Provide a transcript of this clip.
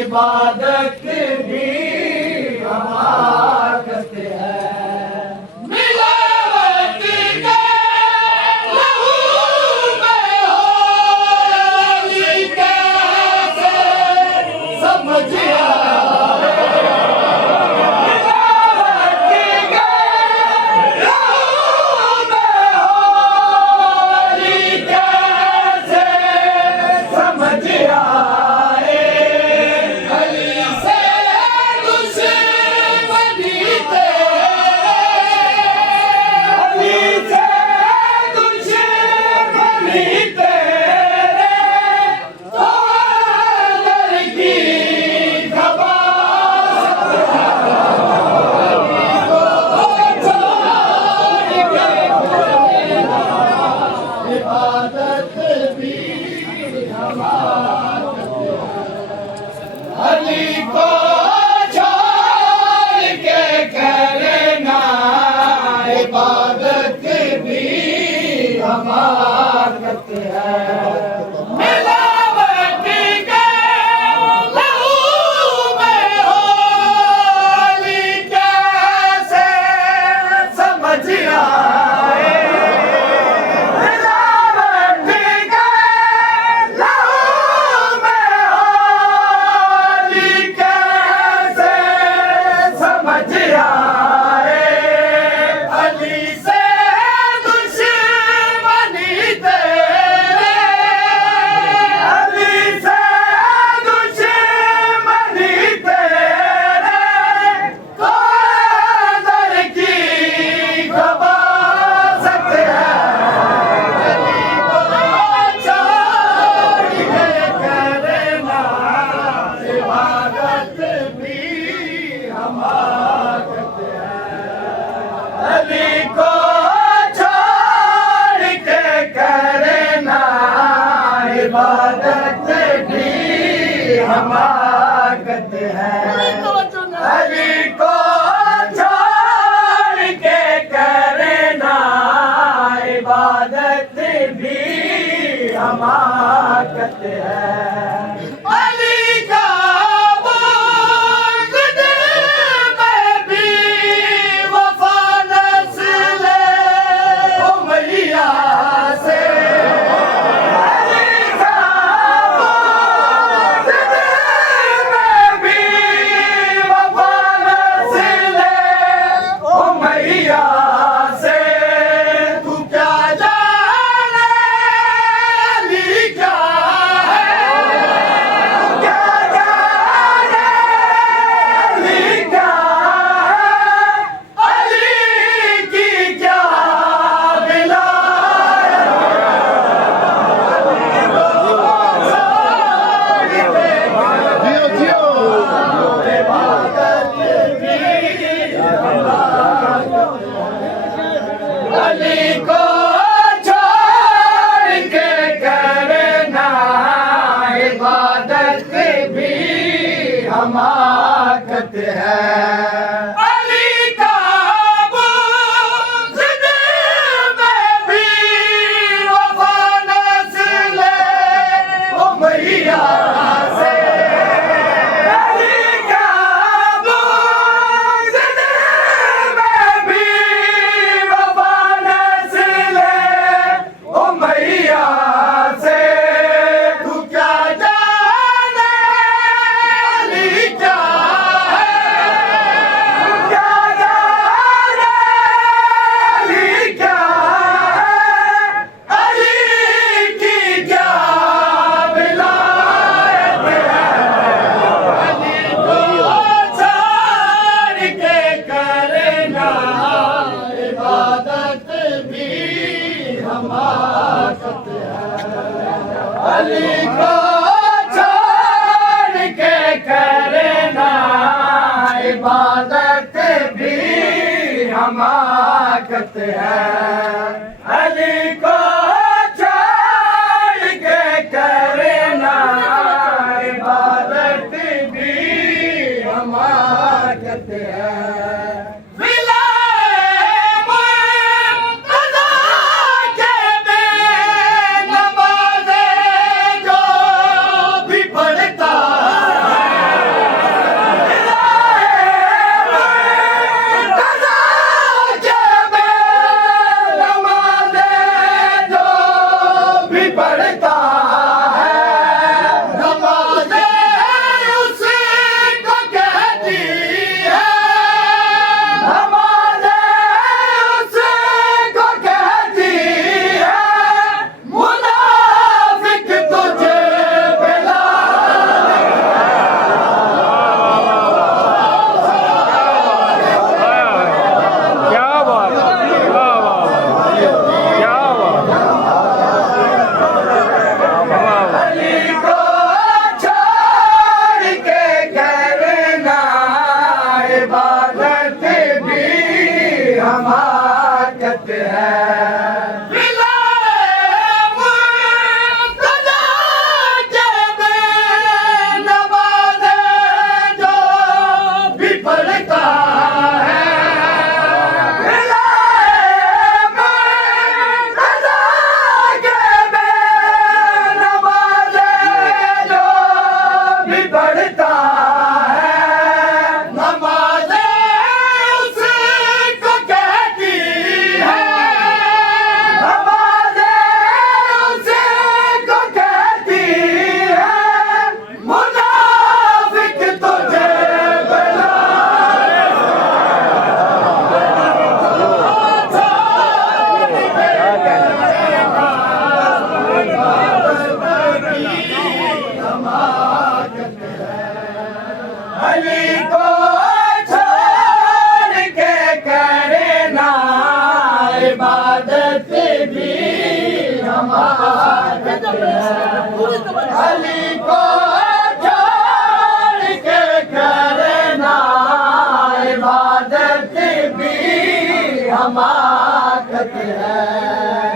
इबादत भी हमाकत है। मिलावट के लहू में हो कैसे समझिया। मिलावट के लहू में हो कैसे समझिया। अली को छोड़ के करना इबादत भी हमाकत है। मिलावट के लहू में हो अली कैसे समझ आए। मिलावट के लहू में हो अली कैसे समझ आए। अली से दुश्मनी तेरे, अली से दुश्मनी तेरे तो दर की खबासत है। अली को छोड़ के करना इबादत भी हमाकत है। अली को छोड़ के करना इबादत भी हमाकत है। अली को छोड़ के करना इबादत भी हमाकत है। अली का बुग़्ज़ में भी वफ़ा नस्ल उमैया से। अली का बुग़्ज़ में भी वफ़ा नस्ल उमैया से। तू क्या जाने अली क्या है, क्या जाने अली क्या है। अली की क्या अली को छोड़ के करना इबादत भी हमाकत है। अली का बुग़्ज़ में भी वफ़ा नस्ल उमैया से। अली का बुग़्ज़ में भी वफ़ा नस्ल उमैया से। तू क्या जाने अली क्या अली को छोड़ के करना इबादत भी हमाकत है। अली को छोड़ के करना इबादत भी हमाकत है। हमाकत है। अली को छोड़ के करना इबादत भी हमाकत है। अली को छोड़ के करना इबादत भी हमाकत है।